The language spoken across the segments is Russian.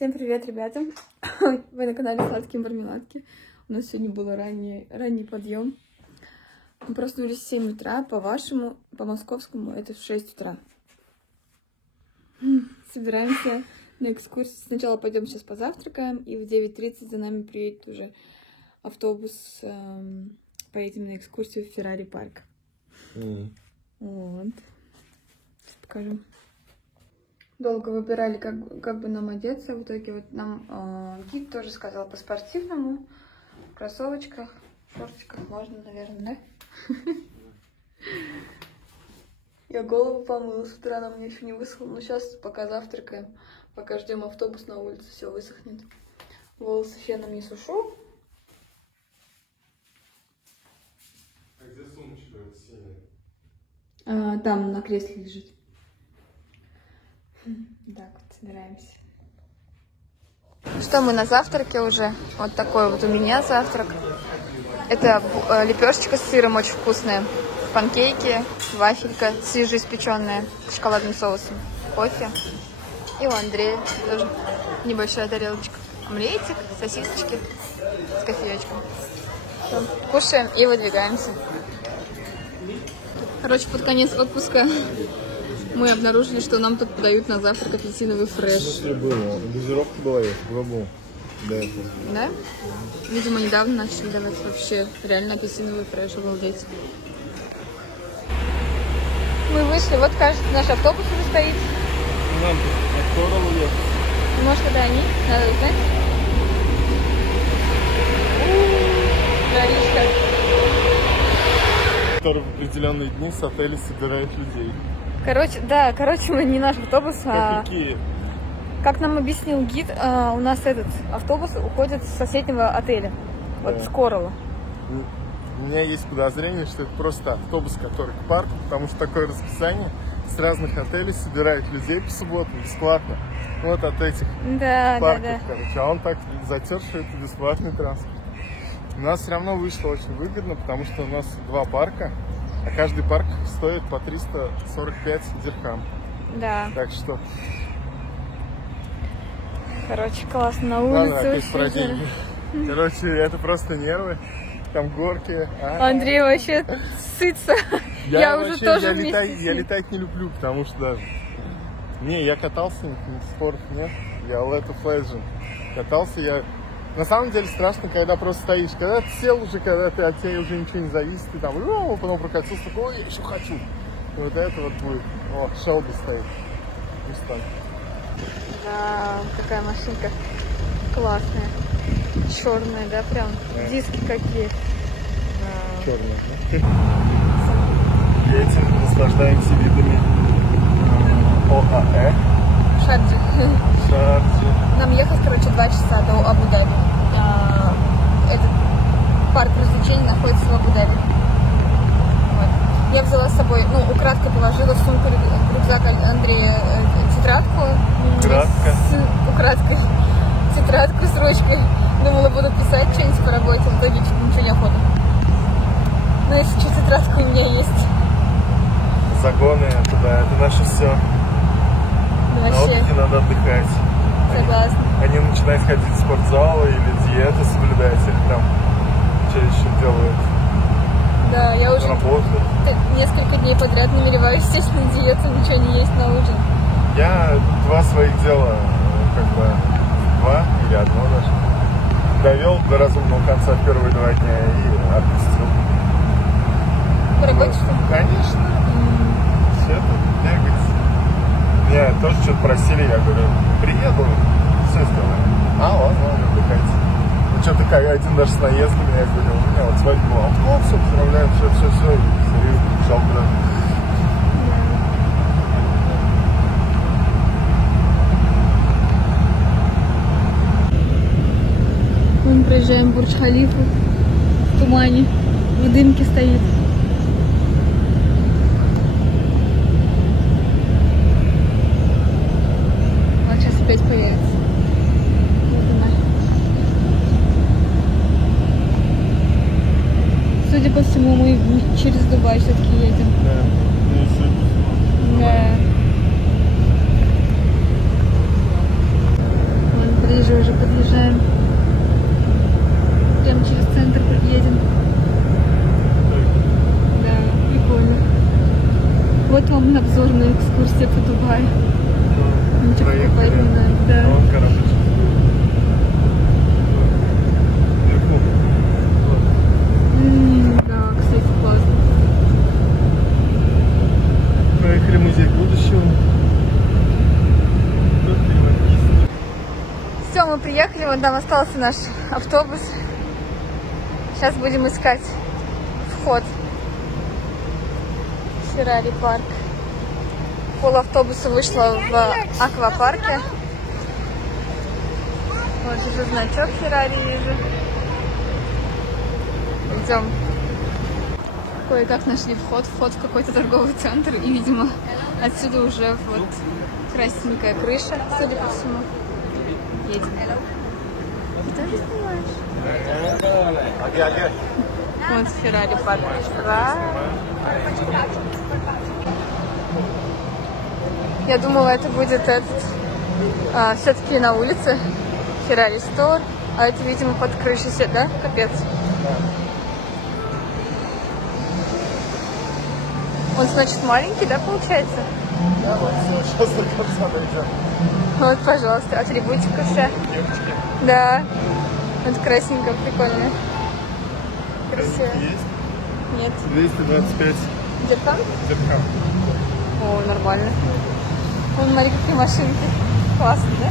Всем привет, ребята! Вы на канале Сладкие Мармеладки. У нас сегодня был ранний подъем. Мы проснулись в 7 утра, по-вашему, по московскому это в 6 утра. Собираемся на экскурсию. Сначала пойдем сейчас позавтракаем, и в 9:30 за нами приедет уже автобус. Поедем на экскурсию в Феррари парк. Вот. Сейчас покажем. Долго выбирали, как бы нам одеться. В итоге вот нам гид тоже сказал по-спортивному. В кроссовочках, в шортиках можно, наверное, да? Я голову помыла с утра, она мне еще не высохла. Но сейчас, пока завтракаем, пока ждем автобус на улице, все высохнет. Волосы феном не сушу. А где сумочка синяя? Там на кресле лежит. Так вот, собираемся. Что, мы на завтраке уже. Вот такой вот у меня завтрак. Это лепешечка с сыром, очень вкусная. Панкейки, вафелька свежеиспеченная с шоколадным соусом. Кофе. И у Андрея тоже небольшая тарелочка. Омлетик, сосисочки с кофеечком. Все, кушаем и выдвигаемся. Короче, под конец отпуска мы обнаружили, что нам тут подают на завтрак апельсиновый фреш. Было. Газировка была, я пробовал до этого. Да? Видимо, недавно начали давать вообще реально апельсиновый фреш, обалдеть. Мы вышли, вот, кажется, наш автобус уже стоит. Нам от Корова ехать. Может, это они? Надо узнать. Жаришка. Который в определенные дни с отеля собирает людей. Короче, мы не наш автобус, а... Какие? Как нам объяснил гид, у нас этот автобус уходит с соседнего отеля. Да. Вот с Корова. У меня есть подозрение, что это просто автобус, который к парку, потому что такое расписание с разных отелей собирает людей по субботам бесплатно. Вот от этих парков, короче. А он так затер, что это бесплатный транспорт. У нас все равно вышло очень выгодно, потому что у нас 2 парка, а каждый парк стоит по 345 дирхам. Да. Так что... Короче, классно, на улице очень. Короче, это просто нервы. Там горки. Андрей вообще сытся. Я уже тоже я летать не люблю, потому что даже... Не, я катался, споров нет. Я League of Legends катался, я... На самом деле страшно, когда просто стоишь. Когда ты сел уже, когда ты от тебя уже ничего не зависит, ты там, потом прокатился, такой, ой, я еще хочу. И вот это вот будет. О, Шелби стоит. Пусть так. Да, какая машинка классная. Черная, да, прям. Да. Диски какие. Да. Черная, да? Едем, наслаждаемся видами ОАЭ. Шарджи. Нам ехать, короче, 2 часа до Абу-Даби. Этот парк развлечений находится в Абу-Даби. Вот. Я взяла с собой, украдкой положила в сумку рюкзак Андрея тетрадку. Украдкой. Тетрадку с ручкой. Думала, буду писать что-нибудь по работе, в итоге ничего не охота. Но если что, тетрадка у меня есть. Загоны это наше все. Да, на отдыхе надо отдыхать. Согласна. Они начинают ходить в спортзал или диету соблюдать, или там что еще делают. Да, я уже работаю. Несколько дней подряд намереваюсь сесть на диету, ничего не есть на ужин. Я 2 своих дела, 2 или 1 даже, довел до разумного конца в первые 2 дня и отпустил. По работе что? Конечно. Все это бегать. Меня тоже что-то просили, я говорю, приеду, все сделаю. Ладно, отдыхайте. Ну что-то один даже с наездами, я говорю, у меня вот свадьба была. Все, поздравляю, все, и серьезно, жалко даже. Мы проезжаем Бурдж-Халифу в тумане, в дымке стоит. Вот сейчас опять появится. Вот она. Судя по всему, мы через Дубай все-таки едем. Да. мы приехали, вот там остался наш автобус. Сейчас будем искать вход в Феррари парк. Пол автобуса вышла в аквапарке. Вот вижу значок Феррари, вижу. Идем. Кое-как нашли вход в какой-то торговый центр. И, видимо, отсюда уже вот красненькая крыша, судя по всему. Едем. Ты тоже снимаешь? Вот Феррари парк. Я думала, это будет все-таки на улице Феррари Стор, а это, видимо, под крышей, да? Капец. Он, значит, маленький, да, получается? Да, вот все, сейчас до конца дойдем. Вот, пожалуйста, атрибутика вся. Девочки. Да. Вот красненько, прикольно. Красиво. Есть? Нет. 225. Дирхам? Дирхам. О, нормально. Вон, смотри, какие машинки. Классно, да?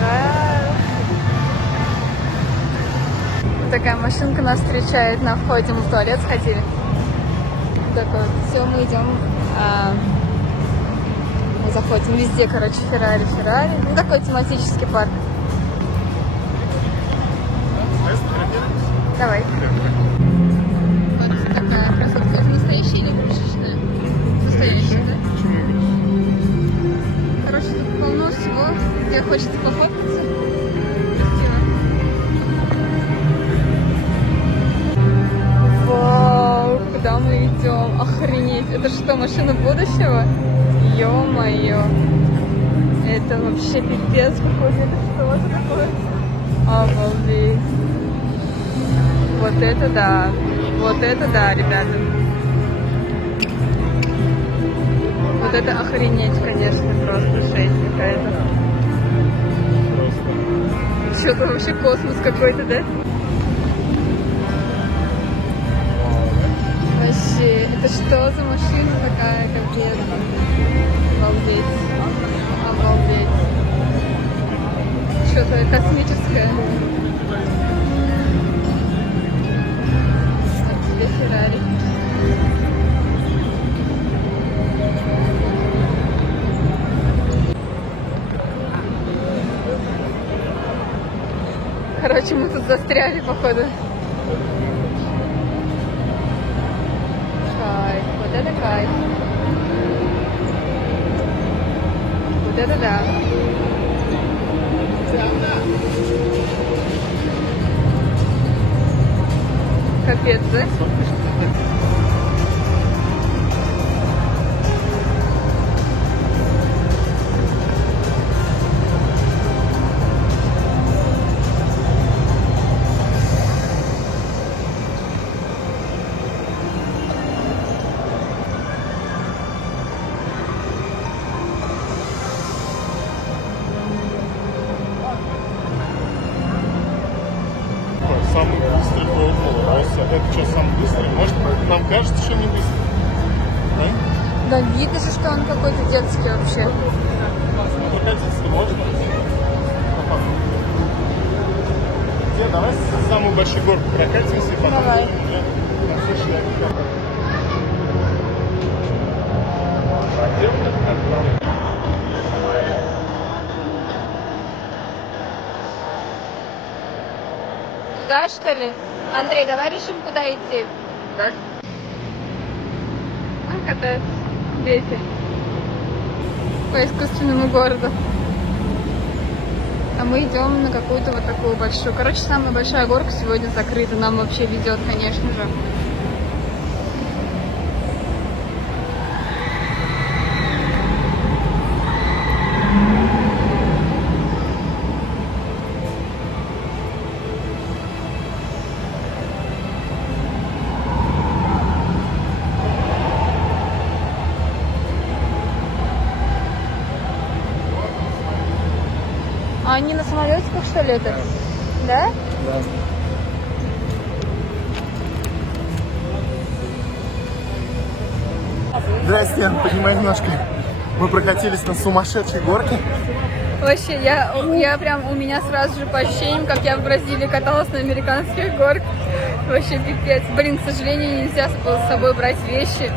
Да. Вот такая машинка нас встречает на входе. Мы в туалет сходили. Такой вот. Все, мы идем. Мы заходим везде, короче, Феррари. Ну, такой тематический парк. Давай. Вот такая красотка. Это настоящая или игрушечная? Настоящая, да? Почему игрушечная? Короче, тут полно всего, где хочется пофоткаться. Красиво. Вау, куда мы идем? Охренеть. Это что, машина будущего? Ё-моё. Это вообще пипец какой-то. Это что это такое? Обалдеть. Вот это да. Вот это да, ребята. Вот это охренеть, конечно, просто жесть какая-то. Что-то вообще космос какой-то, да? Вообще, это что за машина такая, капец? Обалдеть. Обалдеть. Что-то космическое. Вот тебе Феррари. Короче, мы тут застряли, походу. Кайф, вот это кайф. Вот это да. Капец, да? Самый быстрый полуроса. Это что, самый быстрый? Может, нам кажется, что не быстрый? А? Да, видно же, что он какой-то детский вообще. Прокатиться можно? Где? Давай самую большую горку прокатимся и потом... Давай. Да, что ли? Андрей, давай решим, куда идти. Как? Кататься. Дети. По искусственному городу. А мы идем на какую-то вот такую большую. Короче, самая большая горка сегодня закрыта. Нам вообще везет, конечно же. А они на самолетиках, что ли, это? Да? Да. Здрасте, поднимай немножко. Мы прокатились на сумасшедшей горке. Вообще, я прям, у меня сразу же по ощущениям, как я в Бразилии каталась на американских горках. Вообще пипец. Блин, к сожалению, нельзя было с собой брать вещи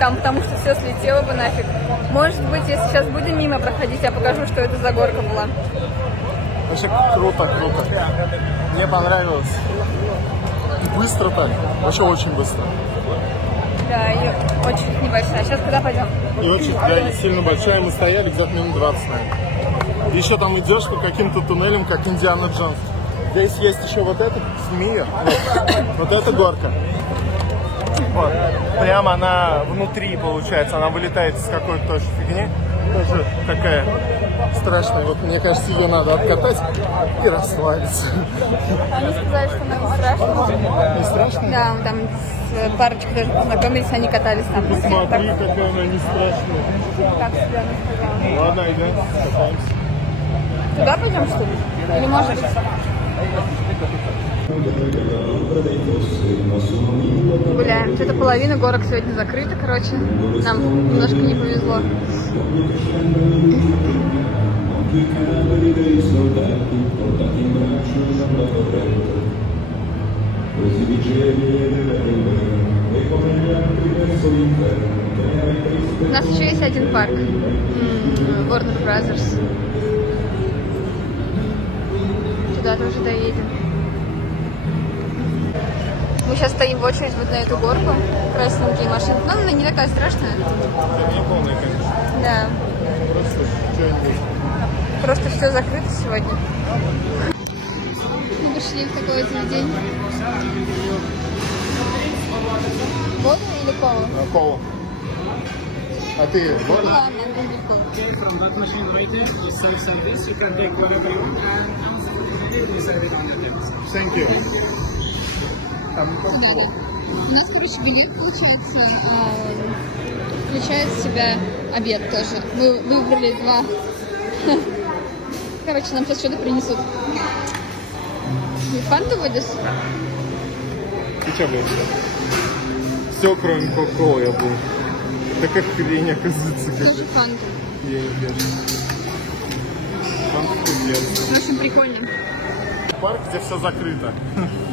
там, потому что все слетело бы нафиг. Может быть, если сейчас будем мимо проходить, я покажу, что это за горка была. Вообще круто, круто. Мне понравилось. И быстро так. Вообще очень быстро. Да, и очередь небольшая. Сейчас куда пойдем? И очередь, да, не сильно большая. Мы стояли где-то минут 20, наверное. И еще там идешь по каким-то туннелям, как Индиана Джонс. Здесь есть еще вот эта, сними ее. Вот эта горка. Вот. Прямо она внутри, получается, она вылетает из какой-то тоже фигни. Тоже такая страшная. Вот мне кажется, ее надо откатать и расслабиться. Они сказали, что нам не страшно. Не страшно? Да, мы там с парочкой даже познакомились, они катались там. Посмотри, какая она не страшная. Как себя она сказала. Ладно, идем, катаемся. Туда пойдем, что ли? Или может быть? Гуляем. Что-то половина горок сегодня закрыта, короче. Нам немножко не повезло. У нас еще есть один парк. Warner Brothers. Туда тоже доедем. Мы сейчас стоим в очередь вот на эту горку. Красненькие машины. Но она не такая страшная. Это не полная, конечно. Да. Просто что-нибудь. Просто все закрыто сегодня. Мы пришли в такое заведение. Воду или колу? Колу. А ты воду? Ладно, я люблю колу. From that machine right there, you serve this, you can take whatever you want and you serve it on your table. Thank you. У нас, короче, билет, получается, включает в себя обед тоже. Мы выбрали два. Короче, нам сейчас что-то принесут. Фанту будешь? Ты что будешь? Все, кроме кока-колы я буду. Да как хрень, оказывается. Тоже фанту. Я не пью. Фанту вкусно. В общем, прикольно. Парк, где все закрыто.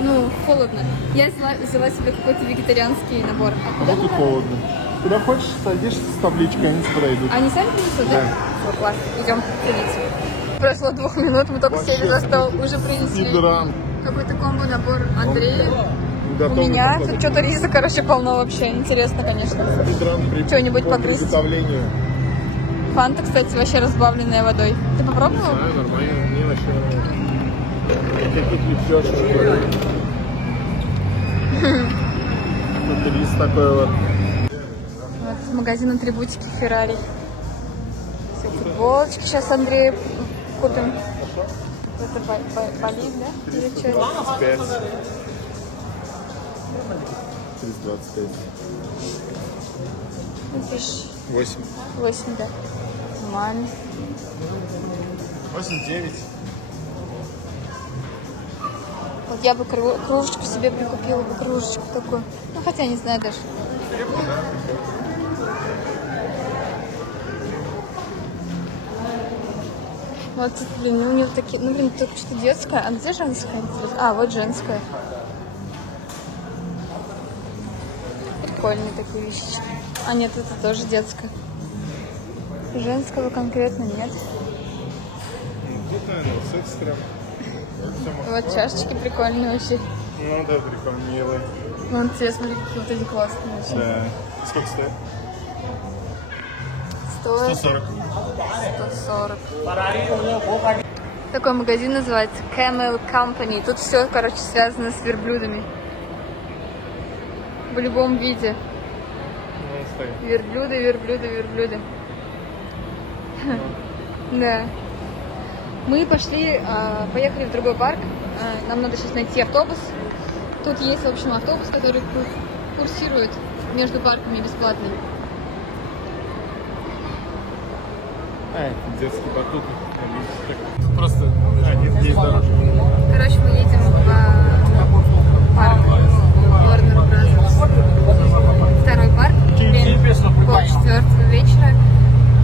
Ну, холодно. Я взяла себе какой-то вегетарианский набор. А вот и холодно. Куда хочешь, садишься с табличкой, они подойдут. Они сами принесут, да? Все, классно. Идем ценить. Прошло 2 минут, мы только сели за стол, уже принесли какой-то комбо-набор Андрея. У меня тут что-то риса, короче, полно вообще. Интересно, конечно. Что-нибудь погрызть. Фанта, кстати, вообще разбавленная водой. Ты попробовал? Да, нормально. Мне вообще нравится. Каких лепешек. Вот рис такой вот. Вот магазин атрибутики Феррари. Все, футболочки сейчас Андрею купим. Это болит, да? Или что? 35. 325. Напиши. 8. 8, да. Нормально. 8-9. Вот я бы кружечку себе прикупила, бы кружечку такую. Ну, хотя не знаю даже. Вот, блин, ну у него такие, ну, блин, только что детская, а где женская? А, вот женская. Прикольные такие вещи. А нет, это тоже детская. Женского конкретно нет. Тут, наверное, секс прям. Вот чашечки прикольные вообще. Ну да, прикольно, милые. Вон те, смотри, какие вот эти классные вообще. Да. Сколько стоит? Стоит 140. 140. Такой магазин называется Camel Company. Тут все, короче, связано с верблюдами. В любом виде. Верблюды, верблюды, верблюды. Да. Мы поехали в другой парк. Нам надо сейчас найти автобус. Тут есть, в общем, автобус, который курсирует между парками бесплатный. Это детский батут. Просто есть дорожка. Короче, мы едем в парк Warner Brothers. Второй парк. Пол 4 вечера.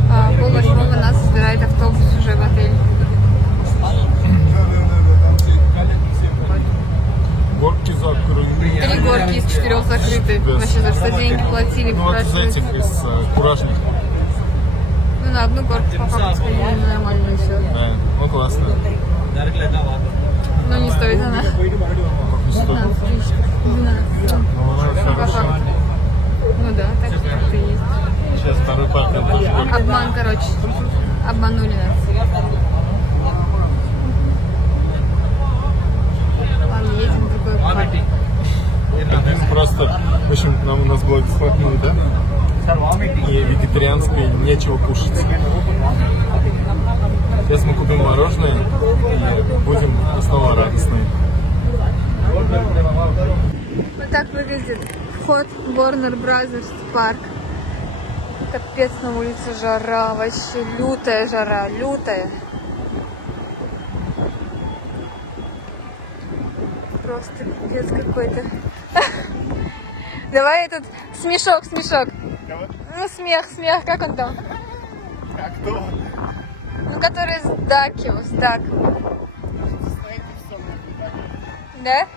7:30 нас забирает автобус уже в отель. за деньги платили в прошлом. Вот из этих, из куражных. Ну, на одну горку по факту сходили, нормально и все. Да, ну классно. Но не стоит она. 15 тысяч. 12. По факту. Ну да, так что это и есть. Сейчас второй парк. Обман, короче. Обманули нас. Ладно, едем в другой парк. Просто, в общем, у нас была бесплатная еда. И вегетарианское, нечего кушать. Сейчас мы купим мороженое и будем снова радостные. Вот так выглядит вход в Warner Brothers парк. Капец, на улице жара, вообще лютая жара, лютая. Просто капец какой-то. Давай этот смешок, смешок. Ну, смех, как он там? А кто? Ну, который с Даком. Да?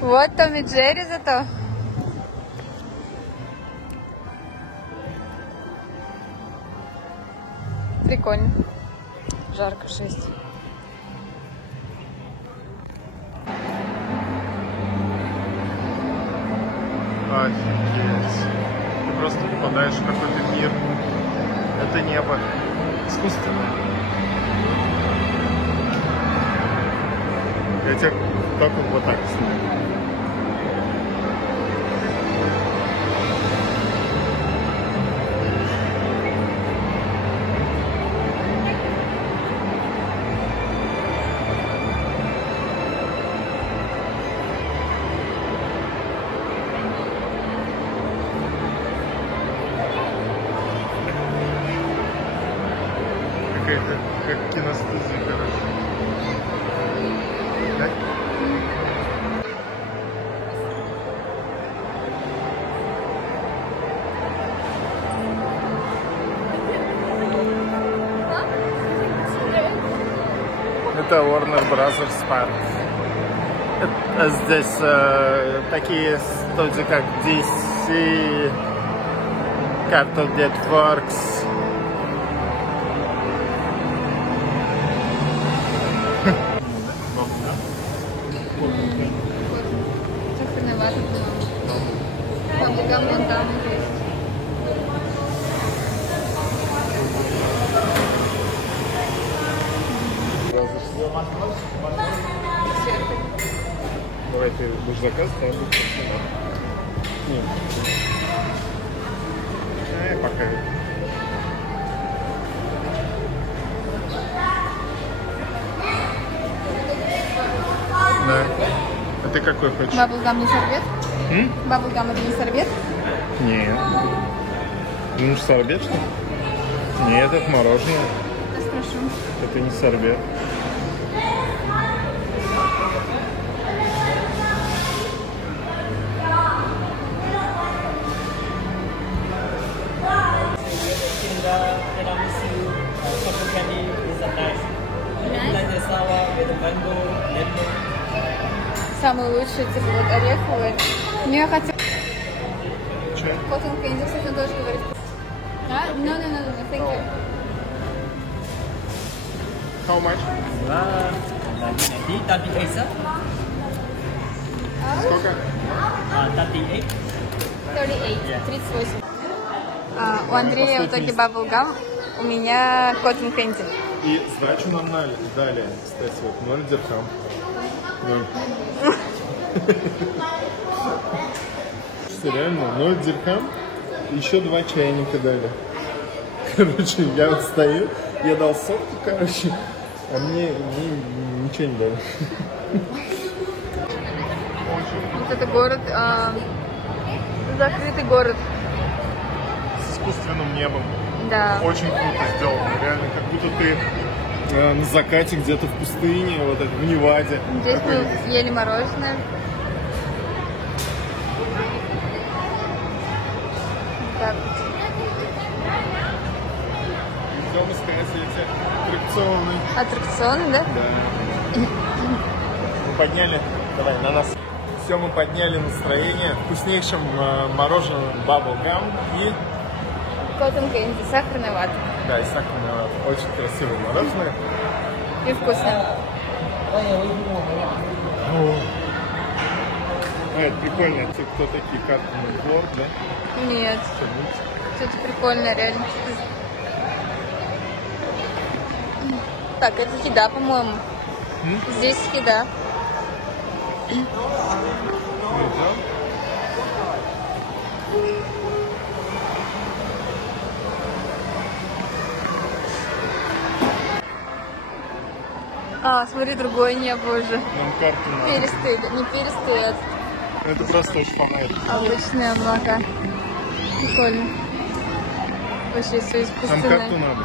Вот Том и Джерри зато. Прикольно. Жарко 6. Офигеть. Ты просто попадаешь в какой-то мир. Это небо искусственное. Я тебе как вот так снимаю. Какая-то как киностудия, короче. Да? Это Warner Brothers Park. Здесь такие студии, как DC, Cartoon Networks. Гамон там есть. Давай ты будешь заказывать, а я буду снимать. Нет. Пока. Да. А ты какой хочешь? Баблгам не сорбет? Баблгам это не сорбет? Нет. Ну, сорбет, что ли? Нет, это мороженое. Я спрошу. Это не сорбет. Самый лучший, типа вот ореховый. Мне хотел... Че? Cotton candy, кстати, он тоже говорит. А? No, thank you. How much? Сколько? 38. У Андрея в итоге баблгам, у меня cotton candy. И сдачу нам дали, кстати, вот 0 дирхам. 0. Что, реально, 0 дирхам, еще 2 чайника дали. Короче, я вот стою, я дал сотку, короче, а мне ничего не дали. Вот это город, закрытый город. С искусственным небом. Да. Очень круто сделано, реально, как будто ты на закате где-то в пустыне, вот это, в Неваде. Здесь мы ели мороженое. Так. Идем искать эти аттракционы. Аттракционы, да? Да. Мы подняли. Давай, на нас. Все, мы подняли настроение вкуснейшим мороженым Bubble Gum и Cotton Candy, сахарная вата. Да, и сахарная вата. Очень красивое мороженое. И вкусное. Это прикольно. Это кто такие? Cartoon Network, да? Нет. Что-то прикольное, реально. Так, это еда, по-моему. Здесь еда. А, смотри, другое небо уже. Нам карту надо. Перистый, не перистый, это просто очень понятно. Обычные облака. Прикольно. Вообще все искусственное. Нам карту надо.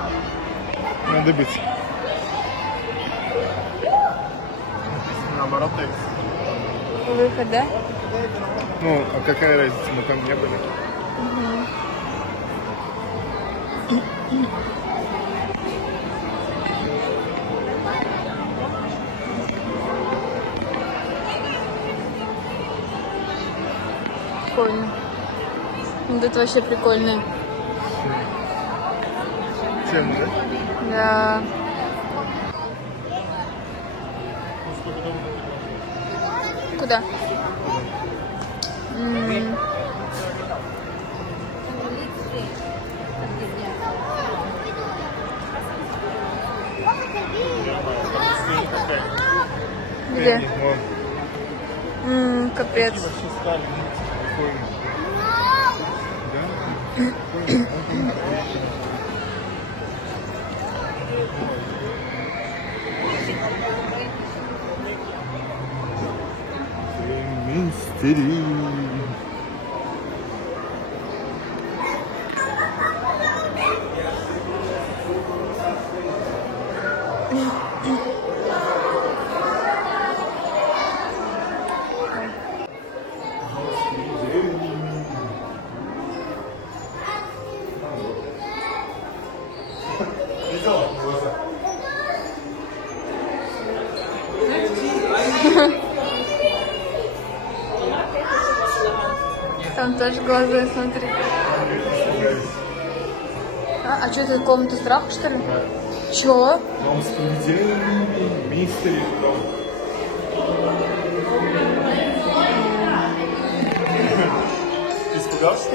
Надо быть. Наоборот, Выход, да? Ну, а какая разница, мы там не были. Прикольно. Вот это вообще прикольно. Тема, да? Да. Куда? Где? Капец. Мистери. Там тоже глаза, смотри. А что, это комната страха, что ли? Да. Чё? Дом с привидениями, мистери, дом. Испугался?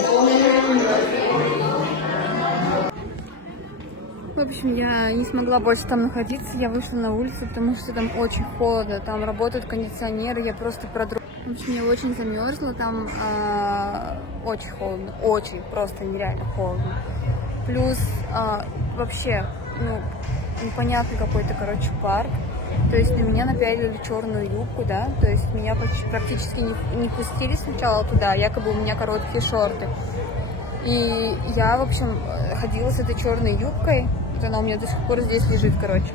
В общем, я не смогла больше там находиться, я вышла на улицу, потому что там очень холодно, там работают кондиционеры, я просто продрогла. В общем, я очень замерзла, там очень холодно, очень, просто нереально холодно. Плюс вообще, ну, непонятный какой-то, короче, парк. То есть на меня напялили черную юбку, да, то есть меня практически не пустили сначала туда, якобы у меня короткие шорты. И я, в общем, ходила с этой черной юбкой, вот она у меня до сих пор здесь лежит, короче.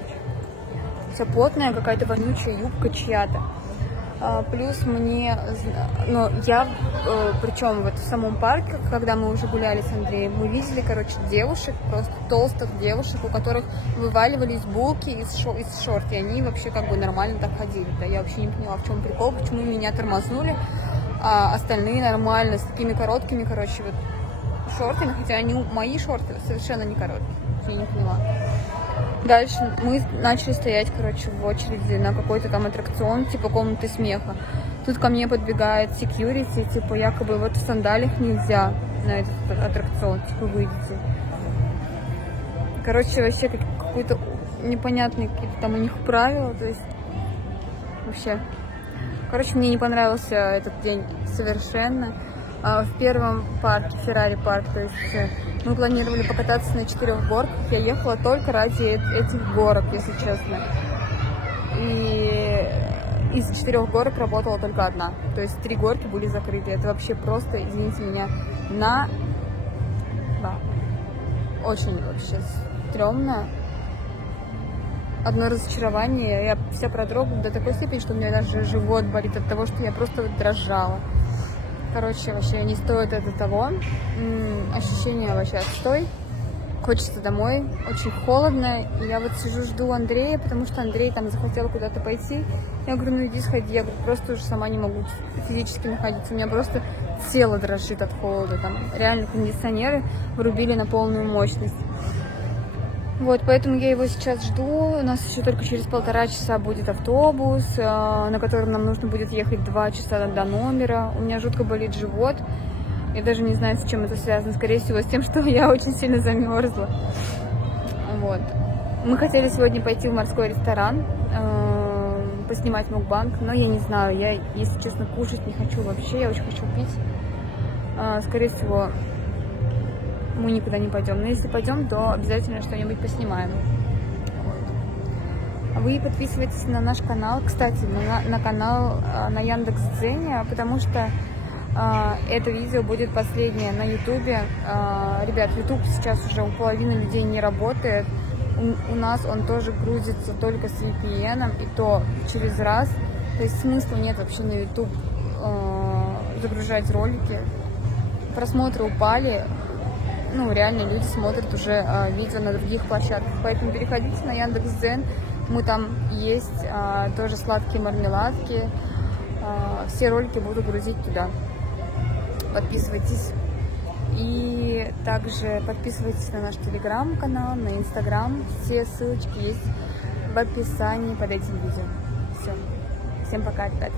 Вся потная, какая-то вонючая юбка чья-то. Плюс мне, ну, я, причем вот в самом парке, когда мы уже гуляли с Андреем, мы видели, короче, девушек, просто толстых девушек, у которых вываливались булки из шорт, и они вообще как бы нормально так ходили. Да, я вообще не поняла, в чем прикол, почему меня тормознули, а остальные нормально, с такими короткими, короче, вот шортами, хотя они мои шорты совершенно не короткие, я не поняла. Дальше мы начали стоять, короче, в очереди на какой-то там аттракцион, типа комнаты смеха. Тут ко мне подбегает секьюрити, типа, якобы вот в сандалиях нельзя на этот аттракцион, типа, выйдите. Короче, вообще какой-то непонятный какие-то там у них правила, то есть вообще. Короче, мне не понравился этот день совершенно. В первом парке, Феррари парк, то есть мы планировали покататься на 4 горках. Я ехала только ради этих горок, если честно. И из 4 горок работала только одна. То есть 3 горки были закрыты. Это вообще просто, извините меня, да, очень вообще стрёмно. Одно разочарование. Я вся продрогла до такой степени, что у меня даже живот болит от того, что я просто дрожала. Короче, вообще не стоит это того. Ощущение вообще отстой. хочется домой, очень холодно, и я вот сижу, жду Андрея, потому что Андрей там захотел куда-то пойти. Я говорю, ну иди сходи, я говорю, просто уже сама не могу физически находиться, у меня просто тело дрожит от холода, там реально кондиционеры врубили на полную мощность. Вот, поэтому я его сейчас жду, у нас еще только через 1,5 часа будет автобус, на котором нам нужно будет ехать 2 часа до номера, у меня жутко болит живот. Я даже не знаю, с чем это связано. Скорее всего, с тем, что я очень сильно замерзла. Вот. Мы хотели сегодня пойти в морской ресторан, поснимать мукбанг, но я не знаю, я, если честно, кушать не хочу вообще, я очень хочу пить. Скорее всего, мы никуда не пойдем. Но если пойдем, то обязательно что-нибудь поснимаем. Вот. Вы подписывайтесь на наш канал, кстати, на канал на Яндекс.Дзене, потому что это видео будет последнее на ютубе. Ребят, ютуб сейчас уже у половины людей не работает. У нас он тоже грузится только с VPN, и то через раз. То есть смысла нет вообще на ютуб загружать ролики. Просмотры упали. Ну, реально люди смотрят уже видео на других площадках. Поэтому переходите на Яндекс.Дзен. Мы там есть, тоже сладкие мармеладки. Все ролики буду грузить туда. Подписывайтесь. И также подписывайтесь на наш телеграм-канал, на инстаграм. Все ссылочки есть в описании под этим видео. Все. Всем пока, ребят.